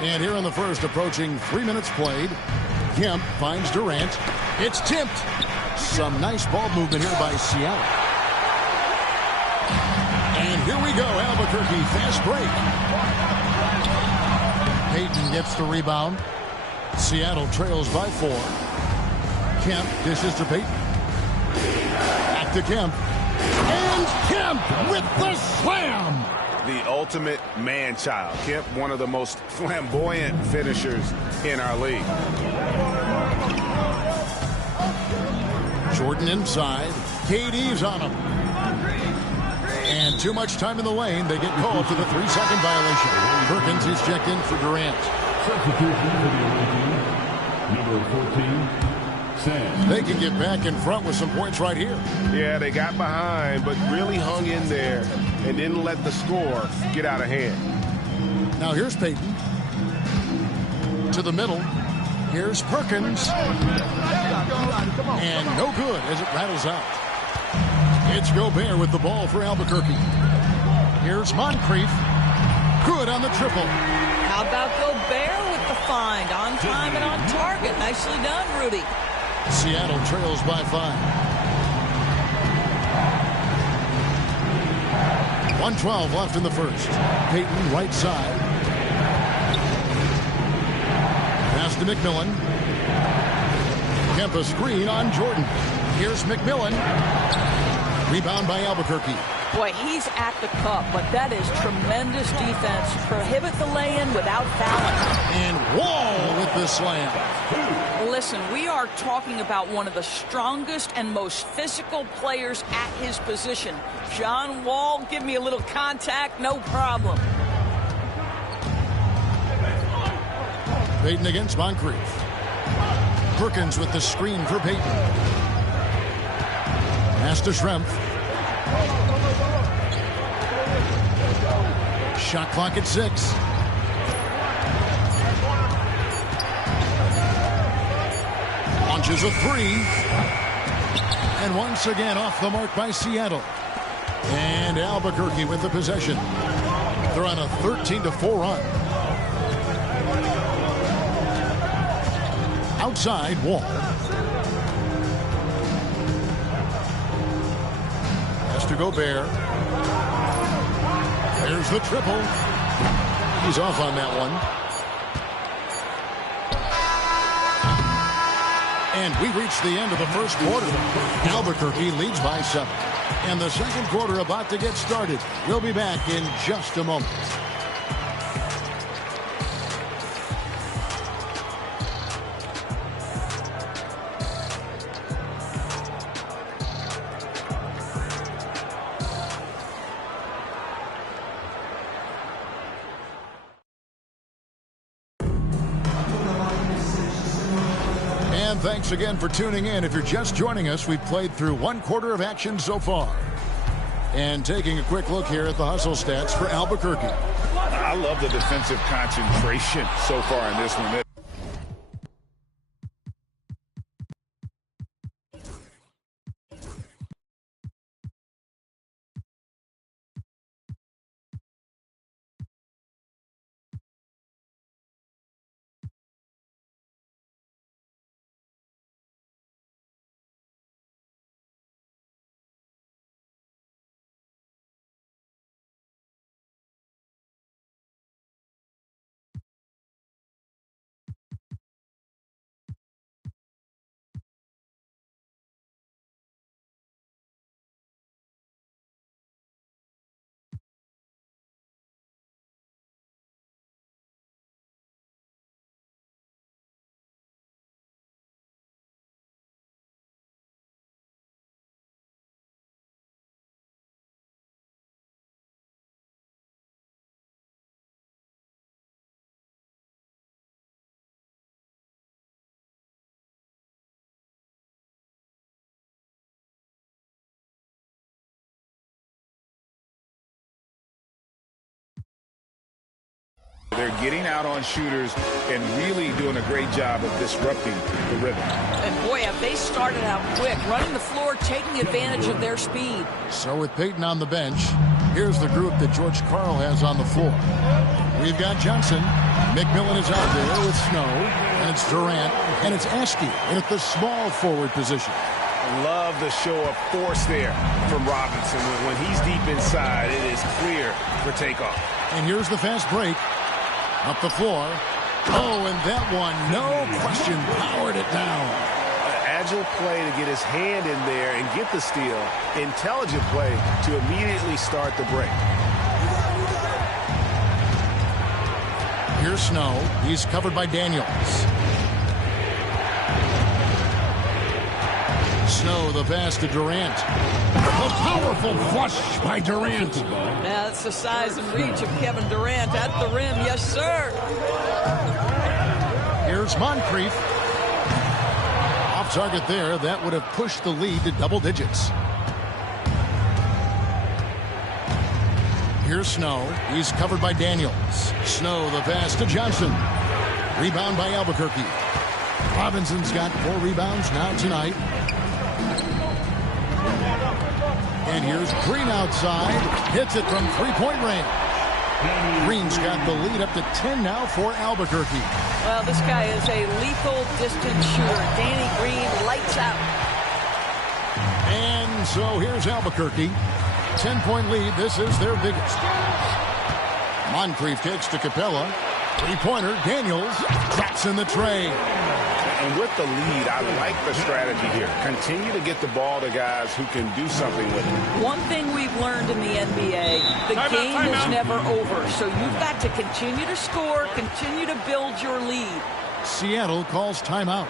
And here in the first, approaching 3 minutes played, Kemp finds Durant. It's tipped. Some nice ball movement here by Seattle. And here we go, Albuquerque, fast break. Payton gets the rebound. Seattle trails by 4. Kemp dishes to Payton. Back to Kemp. And Kemp with the slam. The ultimate man-child. Kemp, one of the most flamboyant finishers in our league. Jordan inside. KD's on him. And too much time in the lane. They get called for the 3-second violation. Perkins is checked in for Durant. Substitution for the OT, number 14, Sam. They can get back in front with some points right here. Yeah, they got behind, but really hung in there and didn't let the score get out of hand. Now here's Payton. To the middle. Here's Perkins. And no good as it rattles out. It's Gobert with the ball for Albuquerque. Here's Moncrief. Good on the triple. How about Gobert with the find? On time and on target. Nicely done, Rudy. Seattle trails by 5. 1:12 left in the first. Payton right side. Pass to McMillan. Kemp a screen on Jordan. Here's McMillan. Rebound by Albuquerque. Boy, he's at the cup, but that is tremendous defense. Prohibit the lay-in without fouling. And Wall with the slam. Listen, we are talking about one of the strongest and most physical players at his position. John Wall, give me a little contact, no problem. Payton against Moncrief. Perkins with the screen for Payton. Pass to Schrempf. Shot clock at 6. Launches a 3. And once again off the mark by Seattle. And Albuquerque with the possession. They're on a 13-4 run. Outside, Wall. Has to Gobert. There's the triple. He's off on that one. And we reached the end of the first quarter. Albuquerque leads by 7. And the second quarter about to get started. We'll be back in just a moment. And thanks again for tuning in. If you're just joining us, we've played through 1 quarter of action so far. And taking a quick look here at the hustle stats for Albuquerque. I love the defensive concentration so far in this one. They're getting out on shooters and really doing a great job of disrupting the rhythm. And boy, have they started out quick, running the floor, taking advantage of their speed. So with Payton on the bench, here's the group that George Karl has on the floor. We've got Johnson, McMillan is out there with Snow, and it's Durant, and it's Askey in at the small forward position. Love the show of force there from Robinson. When he's deep inside, it is clear for takeoff. And here's the fast break. Up the floor. Oh, and that one, no question, powered it down. Agile play to get his hand in there and get the steal. Intelligent play to immediately start the break. Here's Snow. He's covered by Daniels. Snow, the pass to Durant. A powerful flush by Durant. Now that's the size and reach of Kevin Durant at the rim. Yes, sir. Here's Moncrief. Off target there. That would have pushed the lead to double digits. Here's Snow. He's covered by Daniels. Snow, the pass to Johnson. Rebound by Albuquerque. Robinson's got 4 rebounds now tonight. And here's Green outside. Hits it from three-point range. Green's got the lead up to 10 now for Albuquerque. Well, this guy is a lethal distance shooter. Danny Green, lights out. And so here's Albuquerque. 10-point lead. This is their biggest. Moncrief takes to Capella. Three-pointer. Daniels drops in the tray. And with the lead, I like the strategy here. Continue to get the ball to guys who can do something with it. One thing we've learned in the NBA, the game is never over. So you've got to continue to score, continue to build your lead. Seattle calls timeout.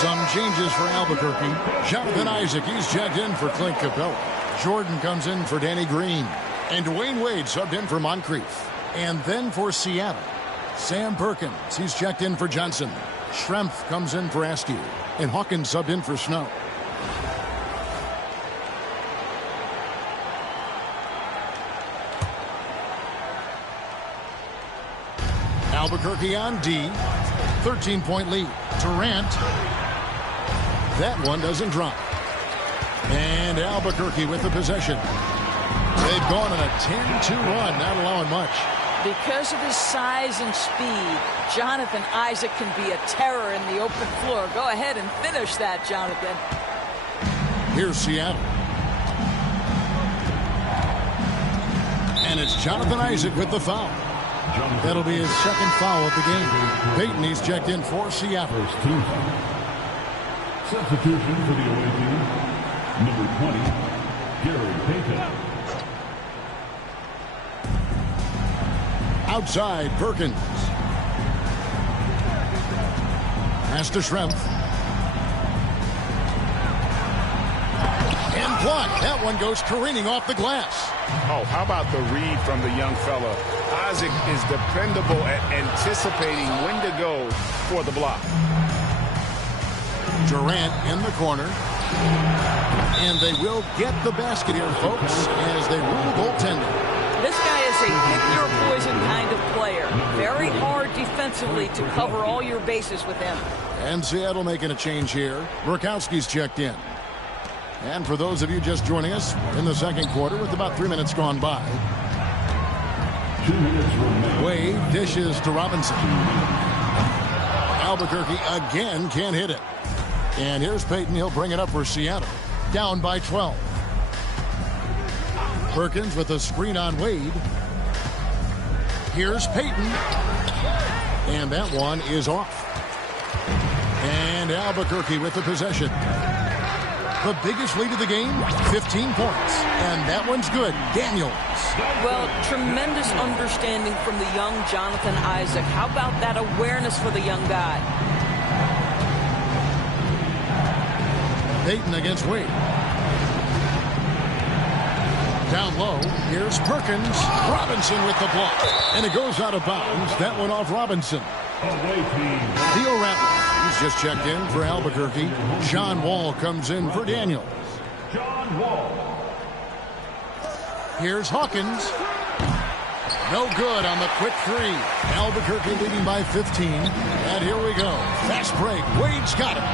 Some changes for Albuquerque. Jonathan Isaac, he's checked in for Clint Capella. Jordan comes in for Danny Green. And Dwayne Wade subbed in for Moncrief. And then for Seattle, Sam Perkins, he's checked in for Johnson. Schrempf comes in for Askew. And Hawkins subbed in for Snow. Albuquerque on D. 13-point lead. Durant. That one doesn't drop. And Albuquerque with the possession. They've gone on a 10-2 run, not allowing much. Because of his size and speed, Jonathan Isaac can be a terror in the open floor. Go ahead and finish that, Jonathan. Here's Seattle. And it's Jonathan Isaac with the foul. That'll be his second foul of the game. Payton, he's checked in for Seattle. Substitution for the away team, number 20, Gary Payton. Outside, Perkins. Pass to Schrempf. And blocked. That one goes careening off the glass. Oh, how about the read from the young fella? Isaac is dependable at anticipating when to go for the block. Durant in the corner. And they will get the basket here, folks, as they rule goaltending. This guy is a pick-your-poison kind of player. Very hard defensively to cover all your bases with him. And Seattle making a change here. Murkowski's checked in. And for those of you just joining us, in the second quarter with about 3 minutes gone by. 2 minutes remaining. Wade dishes to Robinson. Albuquerque again can't hit it. And here's Payton. He'll bring it up for Seattle. Down by 12. Perkins with a screen on Wade. Here's Payton. And that one is off. And Albuquerque with the possession. The biggest lead of the game, 15 points. And that one's good. Daniels. Well, tremendous understanding from the young Jonathan Isaac. How about that awareness for the young guy? Payton against Wade. Down low, here's Perkins. Robinson with the block. And it goes out of bounds. That one off Robinson. Away team. Theo Ratliff, he's just checked in for Albuquerque. John Wall comes in for Daniels. John Wall. Here's Hawkins. No good on the quick three. Albuquerque leading by 15. And here we go. Fast break. Wade's got it.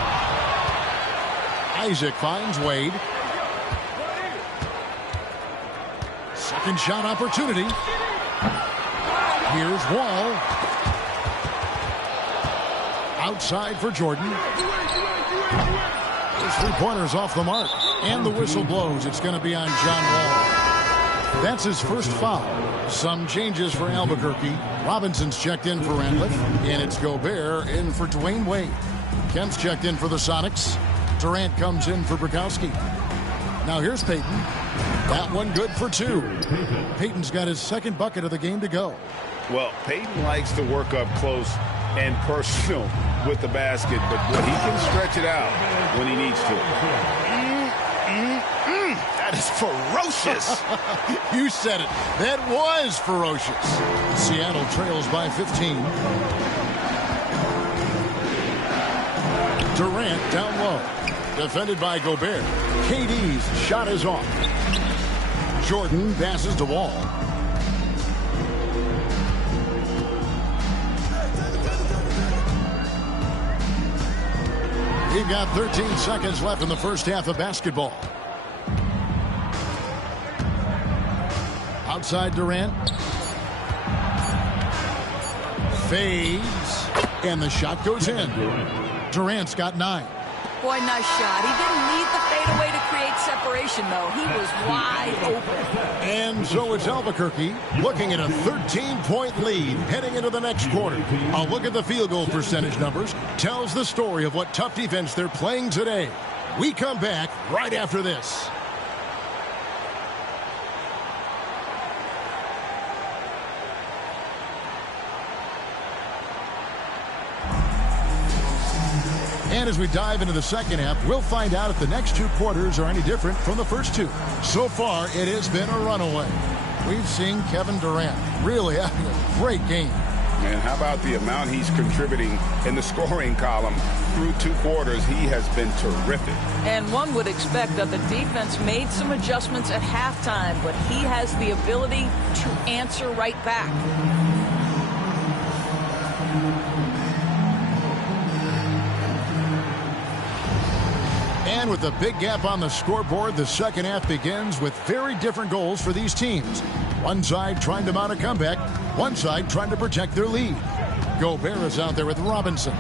Isaac finds Wade. Second shot opportunity. Here's Wall. Outside for Jordan. His three-pointer's off the mark. And the whistle blows. It's going to be on John Wall. That's his first foul. Some changes for Albuquerque. Robinson's checked in for Ratliff. And it's Gobert in for Dwayne Wade. Kemp's checked in for the Sonics. Durant comes in for Bukowski. Now here's Payton. That one good for two. Payton's got his second bucket of the game to go. Well, Payton likes to work up close and personal with the basket, but he can stretch it out when he needs to. That is ferocious. You said it. That was ferocious. Seattle trails by 15. Durant down low. Defended by Gobert. KD's shot is off. Jordan passes to Wall. We've got 13 seconds left in the first half of basketball. Outside Durant. Fades. And the shot goes in. Durant's got 9. Boy, nice shot. He didn't need the fadeaway to create separation, though. He was wide open. And so it's Albuquerque looking at a 13-point lead heading into the next quarter. A look at the field goal percentage numbers tells the story of what tough defense they're playing today. We come back right after this. And as we dive into the second half, we'll find out if the next two quarters are any different from the first two. So far, it has been a runaway. We've seen Kevin Durant really having a great game. And how about the amount he's contributing in the scoring column through 2 quarters? He has been terrific. And one would expect that the defense made some adjustments at halftime, but he has the ability to answer right back. And with a big gap on the scoreboard, the second half begins with very different goals for these teams. One side trying to mount a comeback, one side trying to protect their lead. Gobert is out there with Robinson.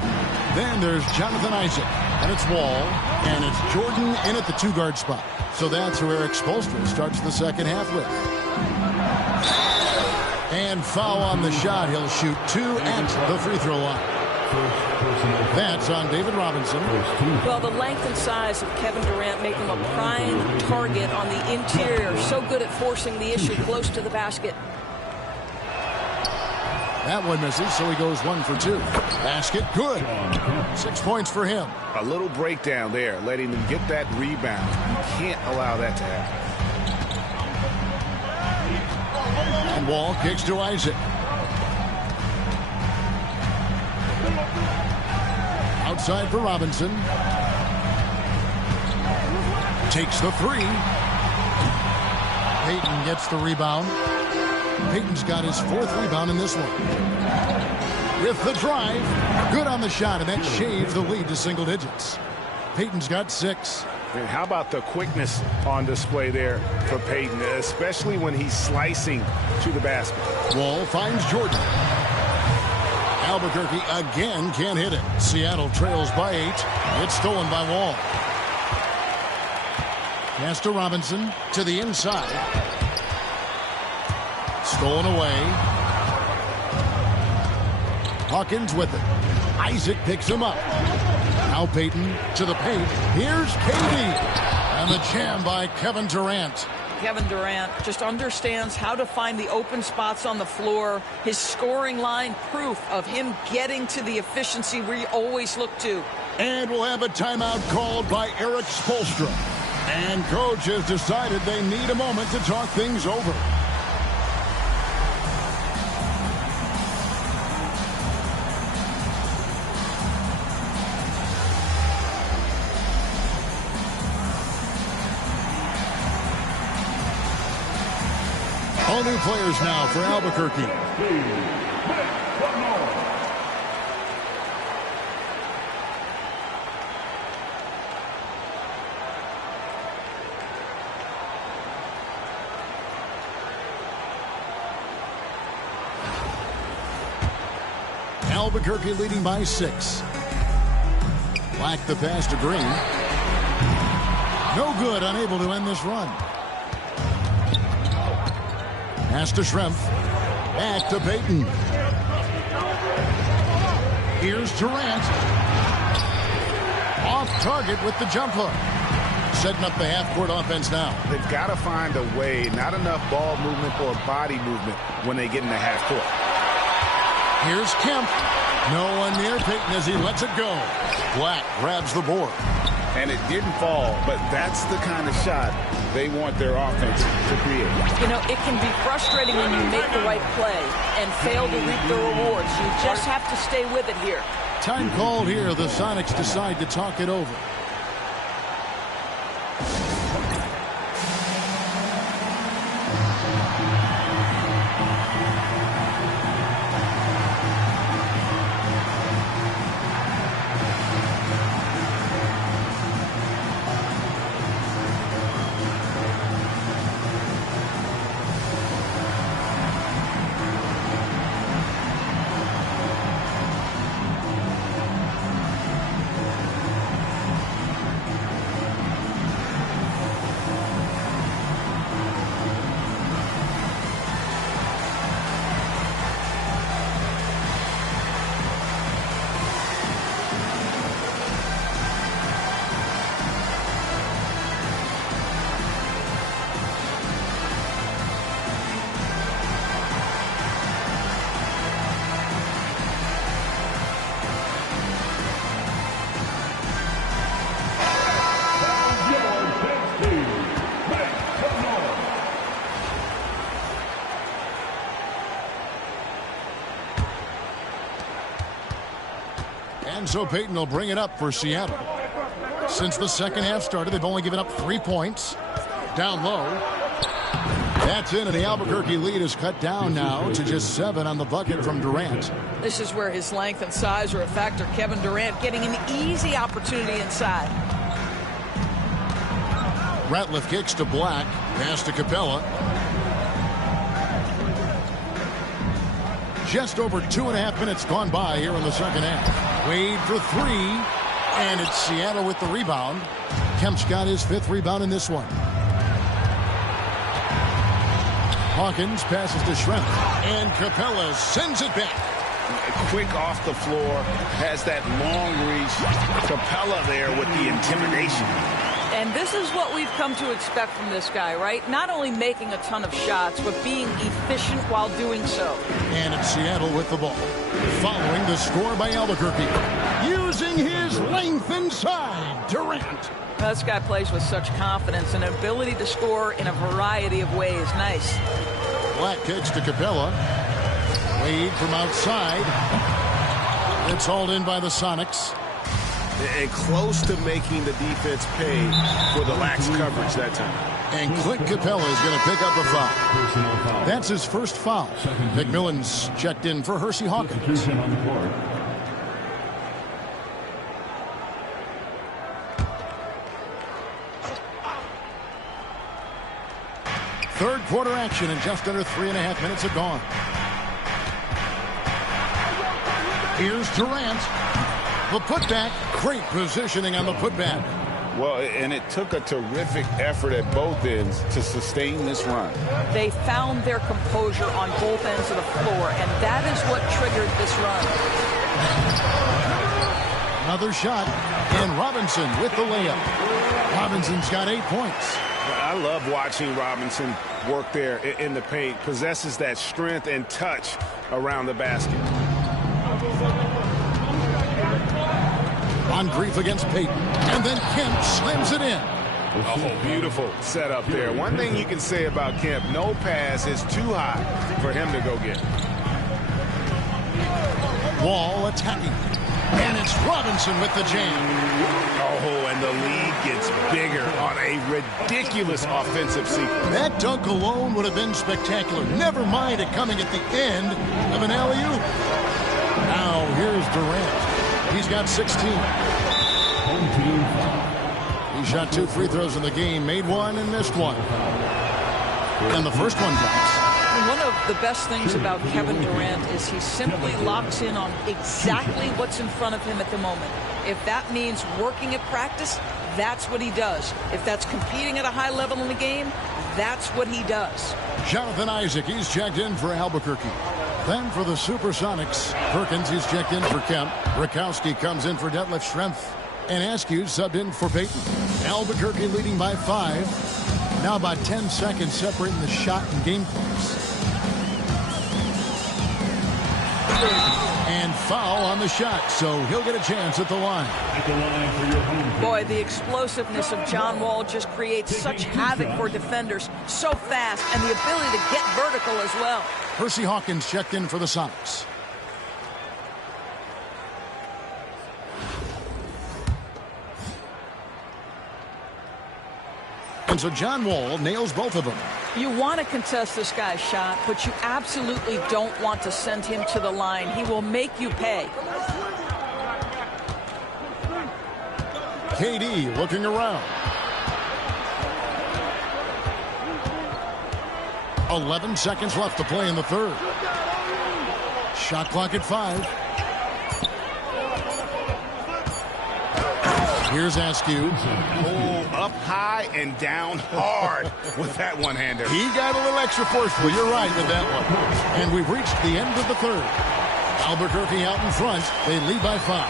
Then there's Jonathan Isaac, and it's Wall, and it's Jordan in at the 2-guard spot. So that's who Eric Spoelstra starts the second half with. And foul on the shot. He'll shoot 2 at the free throw line. That's on David Robinson. Well, the length and size of Kevin Durant make him a prime target on the interior. So good at forcing the issue close to the basket. That one misses, so he goes 1 for 2. Basket, good. 6 points for him. A little breakdown there, letting them get that rebound. You can't allow that to happen. And Wall kicks to Isaac. Outside for Robinson. Takes the 3. Payton gets the rebound. Payton's got his 4th rebound in this one. With the drive, good on the shot, and that shaves the lead to single digits. Payton's got 6. And how about the quickness on display there for Payton, especially when he's slicing to the basket. Wall finds Jordan. Albuquerque again can't hit it. Seattle trails by 8. It's stolen by Wall. Pass to Robinson to the inside. Stolen away. Hawkins with it. Isaac picks him up. Now Payton to the paint. Here's KD. And the jam by Kevin Durant. Kevin Durant just understands how to find the open spots on the floor. His scoring line, proof of him getting to the efficiency we always look to. And we'll have a timeout called by Eric Spoelstra. And coach has decided they need a moment to talk things over. All new players now for Albuquerque. Albuquerque leading by 6. Black the pass to Green. No good, unable to end this run. Pass to Schrempf. Back to Payton. Here's Durant. Off target with the jump hook. Setting up the half-court offense now. They've got to find a way, not enough ball movement or body movement when they get in the half-court. Here's Kemp. No one near Payton as he lets it go. Black grabs the board. And it didn't fall, but that's the kind of shot they want their offense to create. You know, it can be frustrating when you make the right play and fail to reap the rewards. You just have to stay with it here. Time called here. The Sonics decide to talk it over. And so Payton will bring it up for Seattle. Since the second half started, they've only given up 3 points. Down low. That's in, and the Albuquerque lead is cut down now to just 7 on the bucket from Durant. This is where his length and size are a factor. Kevin Durant getting an easy opportunity inside. Ratliff kicks to Black. Pass to Capella. Just over 2.5 minutes gone by here in the second half. Wade for 3. And it's Seattle with the rebound. Kemp's got his 5th rebound in this one. Hawkins passes to Schrempf. And Capella sends it back. Quick off the floor. Has that long reach. Capella there with the intimidation. And this is what we've come to expect from this guy, right? Not only making a ton of shots, but being efficient while doing so. And it's Seattle with the ball. Following the score by Albuquerque. Using his length inside, Durant. This guy plays with such confidence and ability to score in a variety of ways. Nice. Black kicks to Capella. Wade from outside. It's hauled in by the Sonics. And close to making the defense pay for the lax coverage that time. And Clint Capella is going to pick up a foul. That's his first foul. McMillan's checked in for Hersey Hawkins. Third quarter action, and just under 3.5 minutes have gone. Here's Durant. The putback. Great positioning on the putback. Well, and it took a terrific effort at both ends to sustain this run. They found their composure on both ends of the floor, and that is what triggered this run. Another shot, and Robinson with the layup. Robinson's got 8 points. I love watching Robinson work there in the paint. Possesses that strength and touch around the basket. Moncrief against Payton, and then Kemp slams it in. Oh, beautiful setup there. One thing you can say about Kemp, no pass is too high for him to go get. Wall attacking, and it's Robinson with the jam. Oh, and the lead gets bigger on a ridiculous offensive sequence. That dunk alone would have been spectacular. Never mind it coming at the end of an alley-oop. Now here's Durant. He's got 16. He shot 2 free throws in the game, made 1 and missed 1. And the first one drops. One of the best things about Kevin Durant is he simply locks in on exactly what's in front of him at the moment. If that means working at practice, that's what he does. If that's competing at a high level in the game, that's what he does. Jonathan Isaac, he's checked in for Albuquerque. Then for the Supersonics, Perkins, he's checked in for Kemp. Rakowski comes in for Detlef Schrempf. And Askew subbed in for Payton. Albuquerque leading by 5. Now about 10 seconds separating the shot and game clocks. And foul on the shot, so he'll get a chance at the line. Boy, the explosiveness of John Wall just creates such havoc for defenders. So fast, and the ability to get vertical as well. Percy Hawkins checked in for the Sonics. And so John Wall nails both of them. You want to contest this guy's shot, but you absolutely don't want to send him to the line. He will make you pay. KD looking around. 11 seconds left to play in the third. Shot clock at 5. Here's Askew. Oh, up high and down hard with that one-hander. He got a little extra forceful. You're right with that one. And we've reached the end of the third. Albuquerque out in front. They lead by 5.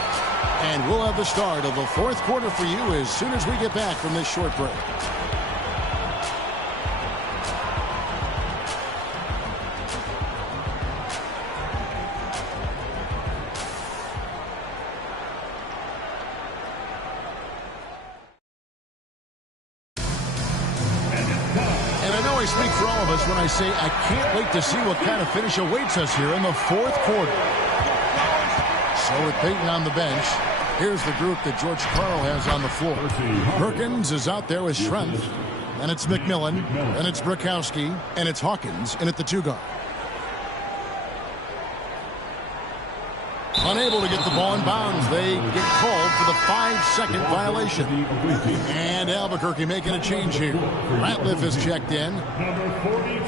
And we'll have the start of the fourth quarter for you as soon as we get back from this short break. I speak for all of us when I say I can't wait to see what kind of finish awaits us here in the fourth quarter. So with Payton on the bench, here's the group that George Karl has on the floor. Perkins is out there with Schrempf, and it's McMillan, and it's Brakowski, and it's Hawkins in at the 2 guard. Unable to get the ball in bounds. They get called for the 5-second violation. And Albuquerque making a change here. Ratliff is checked in. Number 42,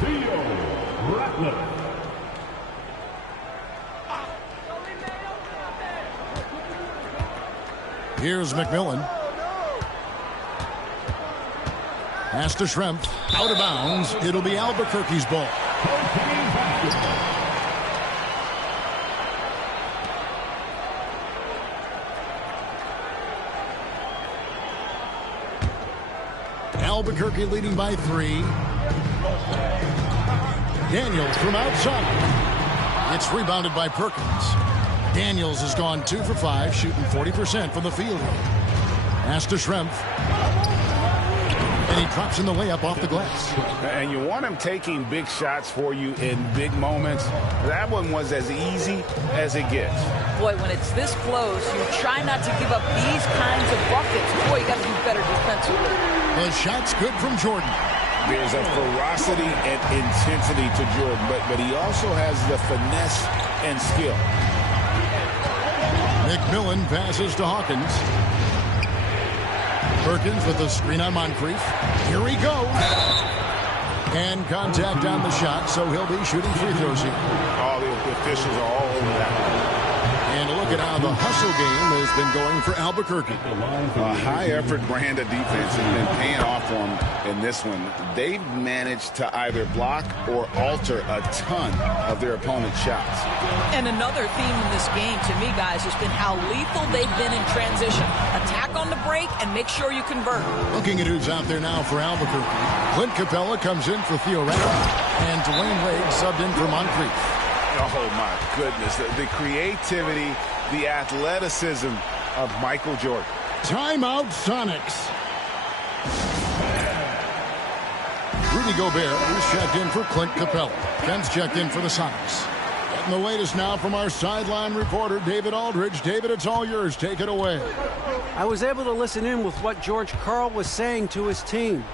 Theo Ratliff. Here's McMillan. Pass to Schrempf. Out of bounds. It'll be Albuquerque's ball. Albuquerque leading by 3. Daniels from outside. It's rebounded by Perkins. Daniels has gone 2 for 5, shooting 40% from the field. Pass to Schrempf. And he drops in the layup off the glass. And you want him taking big shots for you in big moments. That one was as easy as it gets. Boy, when it's this close, you try not to give up these kinds of buckets. Boy, you got to do better defensively. The shot's good from Jordan. There's a ferocity and intensity to Jordan, but he also has the finesse and skill. McMillan passes to Hawkins. Perkins with the screen on Moncrief. Here he goes. And contact on the shot, so he'll be shooting free throws here. All the officials are all over that. And look at how the hustle game has been going for Albuquerque. A high-effort brand of defense has been paying off for them in this one. They've managed to either block or alter a ton of their opponent's shots. And another theme in this game, to me, guys, has been how lethal they've been in transition. Attack on the break and make sure you convert. Looking at who's out there now for Albuquerque. Clint Capella comes in for Theo Radley. And Dwayne Wade subbed in for Moncrief. Oh, my goodness. The creativity, the athleticism of Michael Jordan. Timeout, Sonics. Rudy Gobert is checked in for Clint Capella. Ken's checked in for the Sonics. Getting the latest now from our sideline reporter, David Aldridge. David, it's all yours. Take it away. I was able to listen in with what George Karl was saying to his team.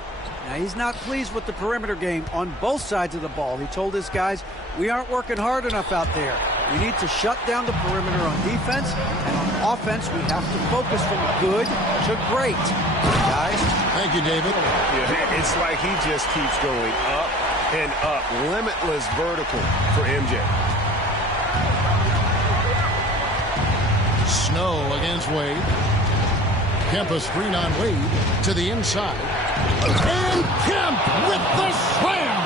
Now, he's not pleased with the perimeter game on both sides of the ball. He told his guys, we aren't working hard enough out there. We need to shut down the perimeter on defense, and on offense, we have to focus from good to great. Guys? Thank you, David. Yeah, it's like he just keeps going up and up. Limitless vertical for MJ. Snow against Wade. Kemp a screen on Wade to the inside. And Kemp with the slam!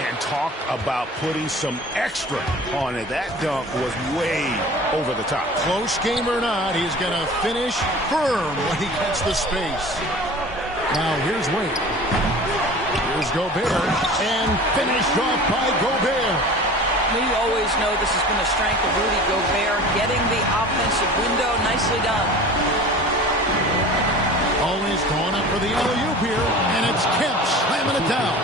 And talk about putting some extra on it. That dunk was way over the top. Close game or not, he's going to finish firm when he gets the space. Now here's Wade. Here's Gobert. And finished off by Gobert. We always know this has been a strength of Rudy Gobert, getting the offensive window. Nicely done. Always going up for the alley-oop here, and it's Kemp slamming it down.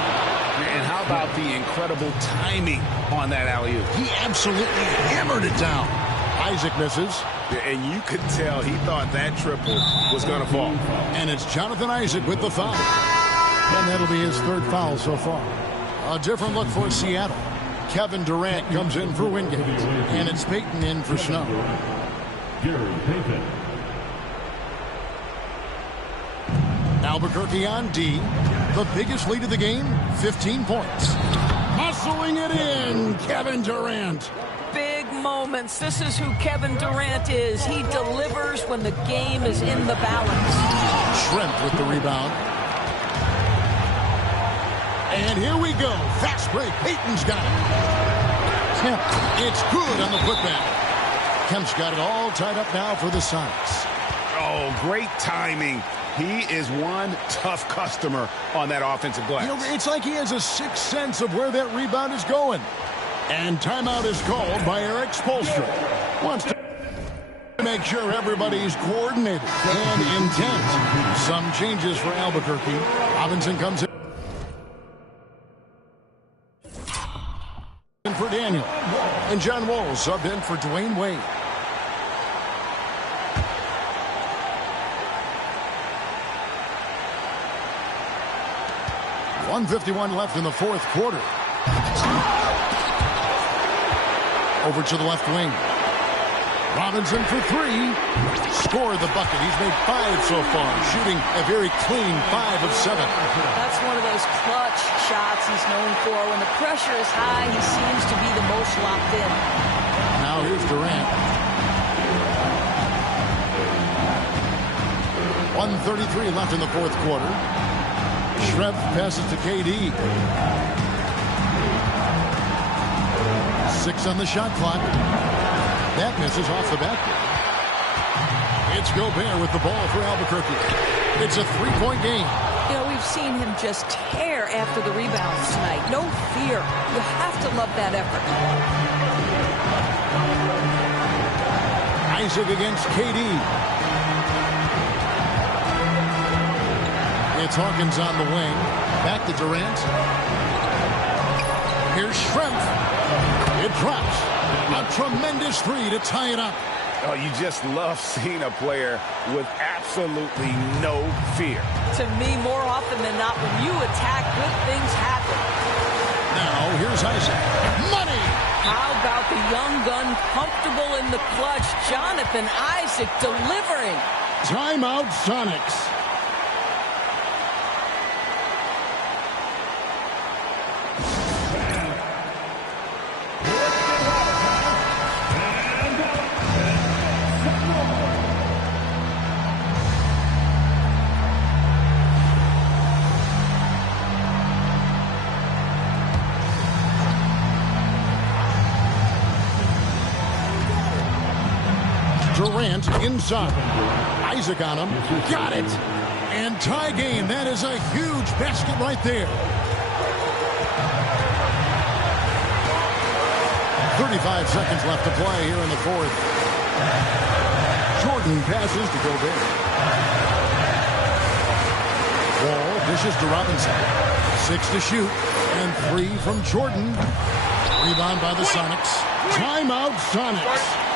And how about the incredible timing on that alley-oop? He absolutely hammered it down. Isaac misses. And you could tell he thought that triple was going to fall. And it's Jonathan Isaac with the foul. And that'll be his third foul so far. A different look for Seattle. Kevin Durant comes in for Wingate. And it's Payton in for Snow. Gary Payton. Albuquerque on D. The biggest lead of the game, 15 points. Hustling it in, Kevin Durant. Big moments. This is who Kevin Durant is. He delivers when the game is in the balance. Schrempf with the rebound. And here we go. Fast break. Payton's got it. Kemp. It's good on the putback. Kemp's got it all tied up now for the Sonics. Oh, great timing. He is one tough customer on that offensive glass. You know, it's like he has a sixth sense of where that rebound is going. And timeout is called by Eric Spoelstra. Wants to make sure everybody's coordinated and intent. Some changes for Albuquerque. Robinson comes in for Daniel. And John Wall subbed in for Dwayne Wade. .151 left in the fourth quarter. Over to the left wing. Robinson for three. Scored the bucket. He's made 5 so far, shooting a very clean 5 of 7. That's one of those clutch shots he's known for. When the pressure is high, he seems to be the most locked in. Now here's Durant. 1:33 left in the fourth quarter. Schrempf passes to KD. 6 on the shot clock. That misses off the backboard. It's Gobert with the ball for Albuquerque. It's a 3-point game. You know, we've seen him just tear after the rebounds tonight. No fear. You have to love that effort. Isaac against KD. It's Hawkins on the wing. Back to Durant. Here's Schrempf. It drops. A tremendous 3 to tie it up. Oh, you just love seeing a player with absolutely no fear. To me, more often than not, when you attack, good things happen. Now, here's Isaac. Money! How about the young gun comfortable in the clutch? Jonathan Isaac delivering. Timeout, Sonics. Durant inside. Isaac on him. Got it. And tie game. That is a huge basket right there. 35 seconds left to play here in the fourth. Jordan passes to Gobert. Wall dishes to Robinson. 6 to shoot. And 3 from Jordan. Rebound by the Sonics. Timeout, Sonics.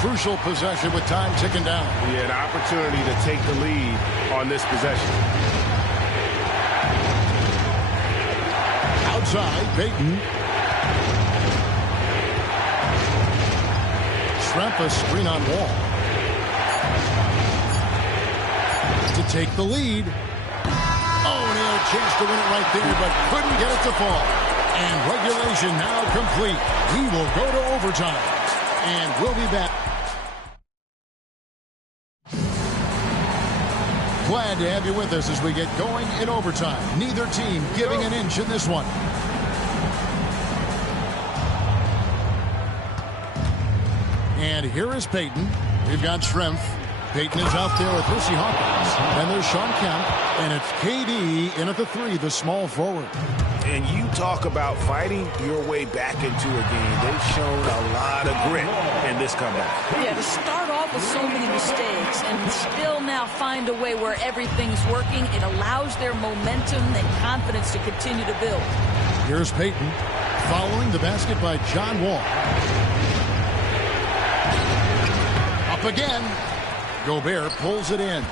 Crucial possession with time ticking down. He had an opportunity to take the lead on this possession. Outside, Payton. Schrempf a screen on Wall. To take the lead. Oh, and he had a chance to win it right there, but couldn't get it to fall. And regulation now complete. We will go to overtime. And we'll be back. Glad to have you with us as we get going in overtime. Neither team giving an inch in this one. And here is Payton. We've got Schrempf. Payton is out there with Hersey Hawkins. Then there's Shawn Kemp. And it's KD in at the 3, the small forward. And you talk about fighting your way back into a game. They've shown a lot of grit in this comeback. Yeah, to start off with so many mistakes and still now find a way where everything's working, it allows their momentum and confidence to continue to build. Here's Payton following the basket by John Wall. Up again. Gobert pulls it in.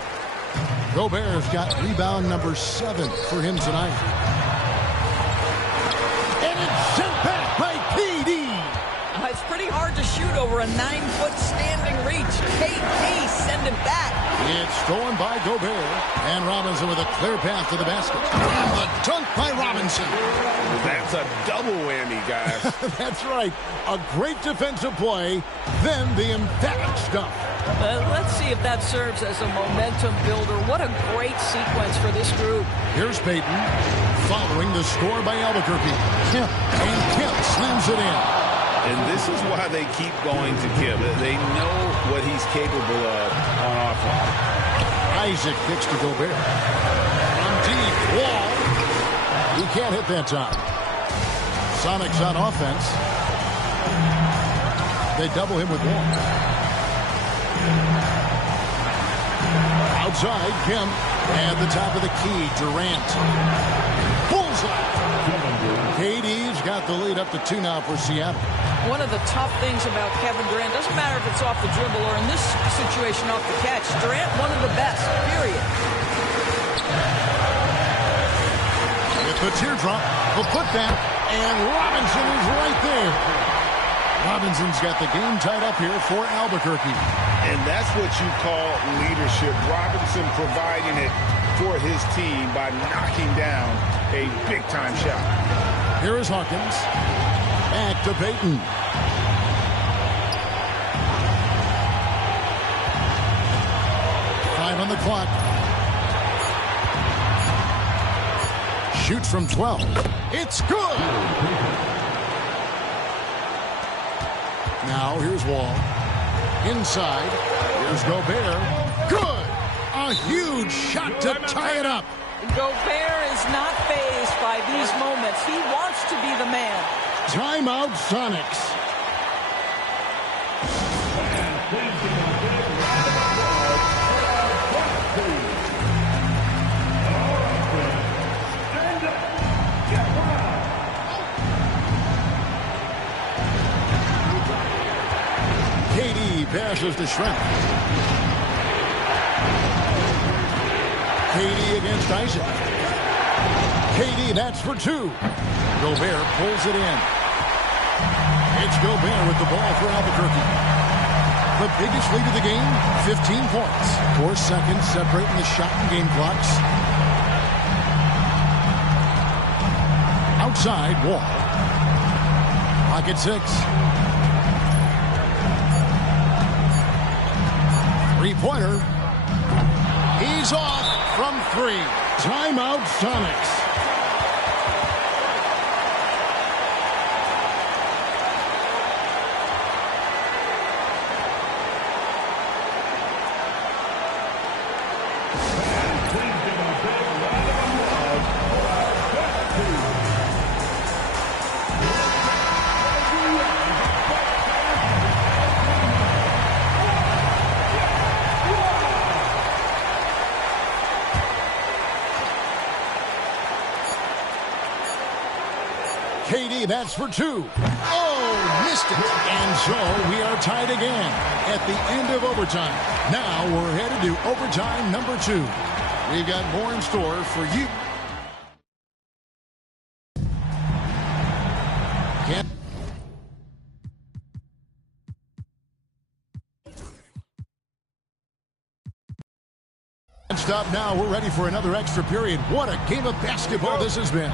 Gobert's got rebound number 7 for him tonight. And it's sent back by KD. It's pretty hard to shoot over a 9-foot standing reach. KD send it back. It's stolen by Gobert. And Robinson with a clear path to the basket. And the dunk by Robinson. That's a double whammy, guys. That's right. A great defensive play, then the emphatic stuff. Let's see if that serves as a momentum builder. What a great sequence for this group. Here's Payton following the score by Albuquerque. Kemp, and Kemp slams it in. And this is why they keep going to Kemp. They know what he's capable of on offense. Isaac kicks to Gobert. From deep, Wall. He can't hit that time. Sonics on offense. They double him with Wall. Outside, Kemp. And the top of the key, Durant. Bullseye. KD's got the lead up to 2 now for Seattle. One of the tough things about Kevin Durant, doesn't matter if it's off the dribble or in this situation off the catch, Durant, one of the best, period. With the teardrop, the putback, and Robinson is right there. Robinson's got the game tied up here for Albuquerque. And that's what you call leadership. Robinson providing it for his team by knocking down a big-time shot. Here is Hawkins. Back to Payton. Five on the clock. Shoots from 12. It's good! Now here's Wall. Inside. Here's Gobert. Good! A huge shot to tie it up. Gobert is not fazed by these moments. He wants to be the man. Timeout, Sonics. KD passes to Schrempf. KD against Isaac. KD, that's for 2. Gobert pulls it in. It's Gobert with the ball for Albuquerque. The biggest lead of the game, 15 points. 4 seconds separating the shot and game clocks. outside, Wall. Pocket 6. 3-pointer. He's off from 3. Timeout, Sonics. KD, that's for 2. Oh, missed it. And so we are tied again at the end of overtime. Now we're headed to overtime number 2. We've got more in store for you. Stop now. We're ready for another extra period. What a game of basketball this has been.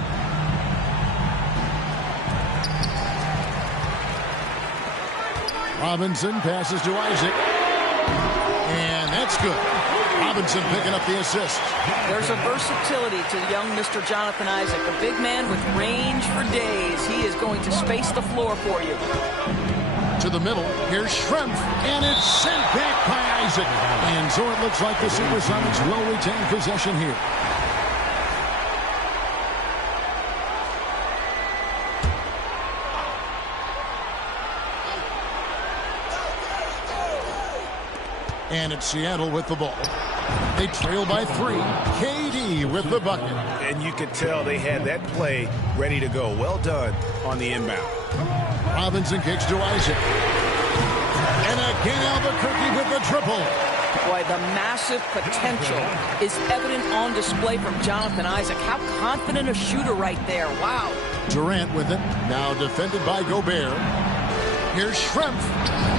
Robinson passes to Isaac. And that's good. Robinson picking up the assist. There's a versatility to young Mr. Jonathan Isaac. A big man with range for days. He is going to space the floor for you. To the middle. Here's Schrempf. And it's sent back by Isaac. And so it looks like the Supersonics will retain possession here. And it's Seattle with the ball. They trail by 3. KD with the bucket. And you could tell they had that play ready to go. Well done on the inbound. Robinson kicks to Isaac. And again Albuquerque with the triple. Boy, the massive potential is evident on display from Jonathan Isaac. How confident a shooter right there. Wow. Durant with it. Now defended by Gobert. Here's Schrempf.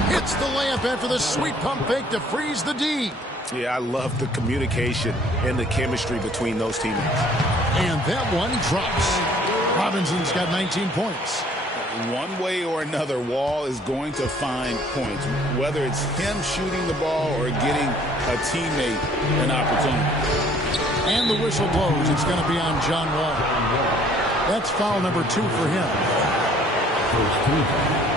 Hits the layup after the sweet pump fake to freeze the D. Yeah, I love the communication and the chemistry between those teammates. And that one drops. Robinson's got 19 points. One way or another, Wall is going to find points, whether it's him shooting the ball or getting a teammate an opportunity. And the whistle blows. It's going to be on John Wall. That's foul number 2 for him. First 2.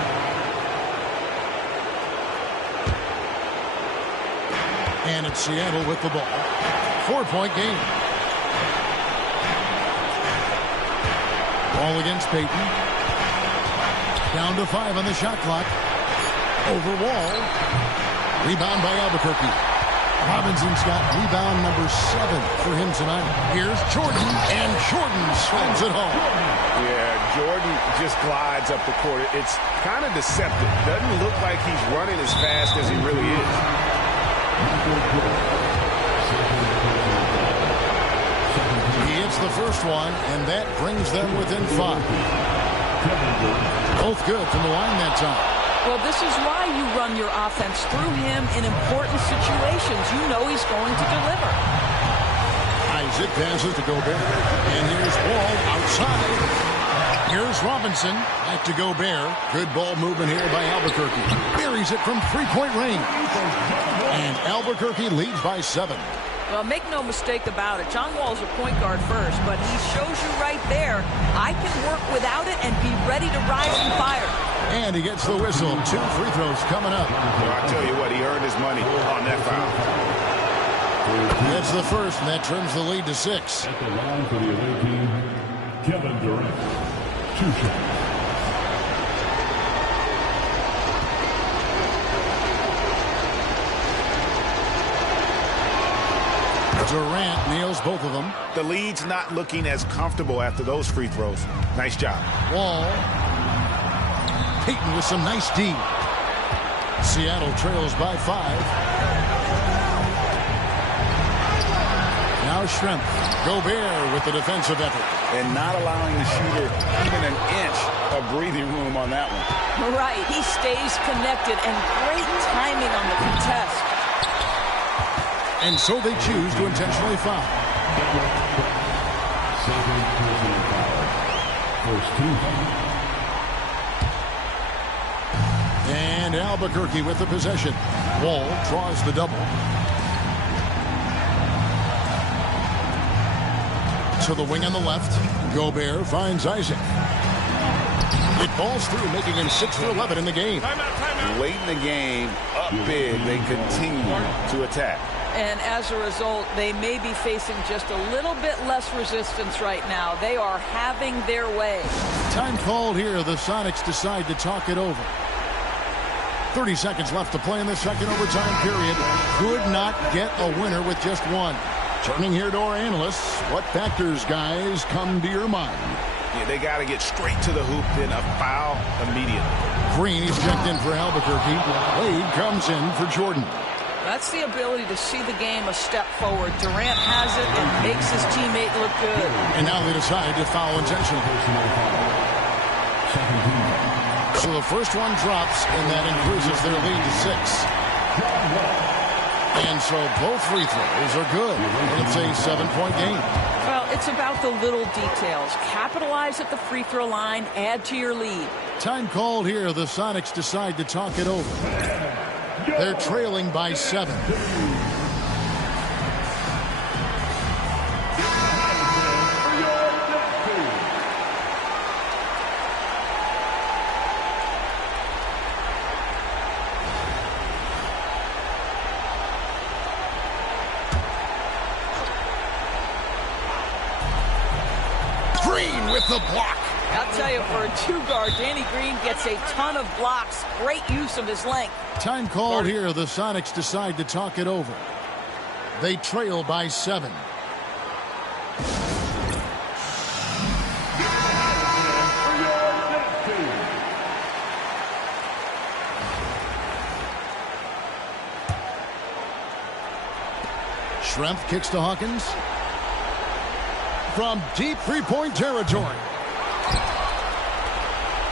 And it's Seattle with the ball. 4-point game. Ball against Payton. Down to 5 on the shot clock. Over Wall. Rebound by Albuquerque. Robinson's got rebound number 7 for him tonight. Here's Jordan, and Jordan slams it home. Yeah, Jordan just glides up the court. It's kind of deceptive. Doesn't look like he's running as fast as he really is. He hits the first one, and that brings them within 5. Both good from the line that time. Well, this is why you run your offense through him in important situations. You know he's going to deliver. Isaac passes to Gobert, and here's Wall outside. Here's Robinson. Back to Gobert. Good ball movement here by Albuquerque. Buries it from 3-point range. And Albuquerque leads by 7. Well, make no mistake about it. John Wall's a point guard first, but he shows you right there, I can work without it and be ready to rise and fire. And he gets the whistle. 2 free throws coming up. Well, I tell you what, he earned his money on that foul. That's the first, and that trims the lead to 6. At the line for the away team, Kevin Durant. 2 shots. Durant nails both of them. The lead's not looking as comfortable after those free throws. Nice job. Wall. Payton with some nice D. Seattle trails by 5. Now Schrempf. Gobert with the defensive effort. And not allowing the shooter even an inch of breathing room on that one. Right, he stays connected, and great timing on the contest. And so they choose to intentionally foul. First team. And Albuquerque with the possession. Wall draws the double. To the wing on the left. Gobert finds Isaac. It falls through, making him 6 for 11 in the game. Late in the game, up big, they continue to attack. And as a result, they may be facing just a little bit less resistance right now. They are having their way. Time called here. The Sonics decide to talk it over. 30 seconds left to play in the second overtime period. Could not get a winner with just one. Turning here to our analysts, what factors, guys, come to your mind? Yeah, they got to get straight to the hoop, then a foul immediately. Green is checked in for Albuquerque. Wade comes in for Jordan. That's the ability to see the game a step forward. Durant has it and makes his teammate look good. And now they decide to foul intentionally. So the first one drops, and that increases their lead to 6. And so both free throws are good. And it's a 7-point game. Well, it's about the little details. Capitalize at the free throw line, add to your lead. Time called here. The Sonics decide to talk it over. They're trailing by 7. Green with the block. I'll tell you, for a 2-guard, Danny Green gets a ton of blocks. Great use of his length. Time called here. The Sonics decide to talk it over. They trail by 7. Schrempf kicks to Hawkins. From deep three-point territory.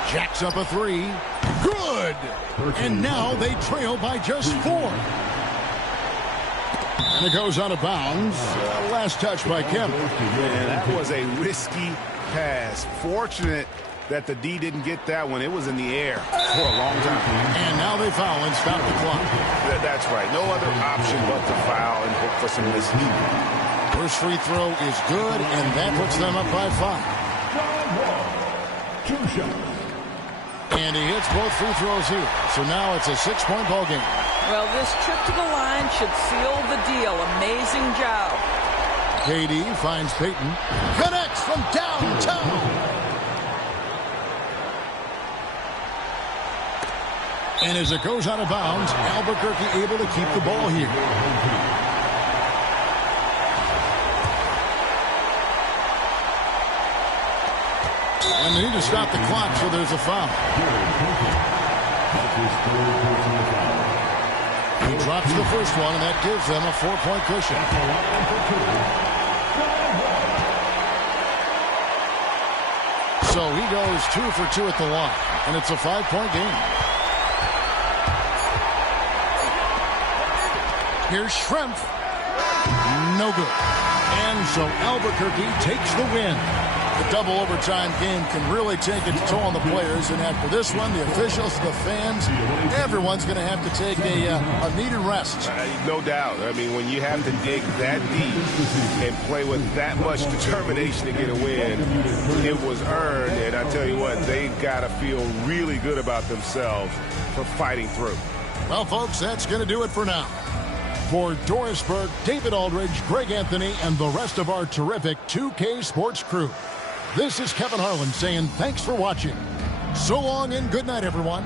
Jacks up a 3. Good! And now they trail by just 4. And it goes out of bounds. Last touch by Kemp. And that was a risky pass. Fortunate that the D didn't get that one. It was in the air for a long time. And now they foul and stop the clock. That's right. No other option but to foul and hope for some misses. First free throw is good, and that puts them up by 5. 2 shots. And he hits both free throws here. So now it's a 6-point ball game. Well, this trip to the line should seal the deal. Amazing job. KD finds Payton. Connects from downtown. And as it goes out of bounds, Albuquerque able to keep the ball here. And they need to stop the clock, so there's a foul. He drops the first one, and that gives them a 4-point cushion. So he goes 2 for 2 at the line, and it's a 5-point game. Here's Schrempf. No good. And so Albuquerque takes the win. The double overtime game can really take its toll on the players, and after this one, the officials, the fans, everyone's going to have to take a needed rest. No doubt. I mean, when you have to dig that deep and play with that much determination to get a win, it was earned, and I tell you what, they got to feel really good about themselves for fighting through. Well, folks, that's going to do it for now. For Doris Burke, David Aldridge, Greg Anthony, and the rest of our terrific 2K Sports crew, this is Kevin Harlan saying thanks for watching. So long and good night, everyone.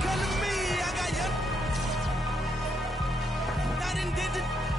come to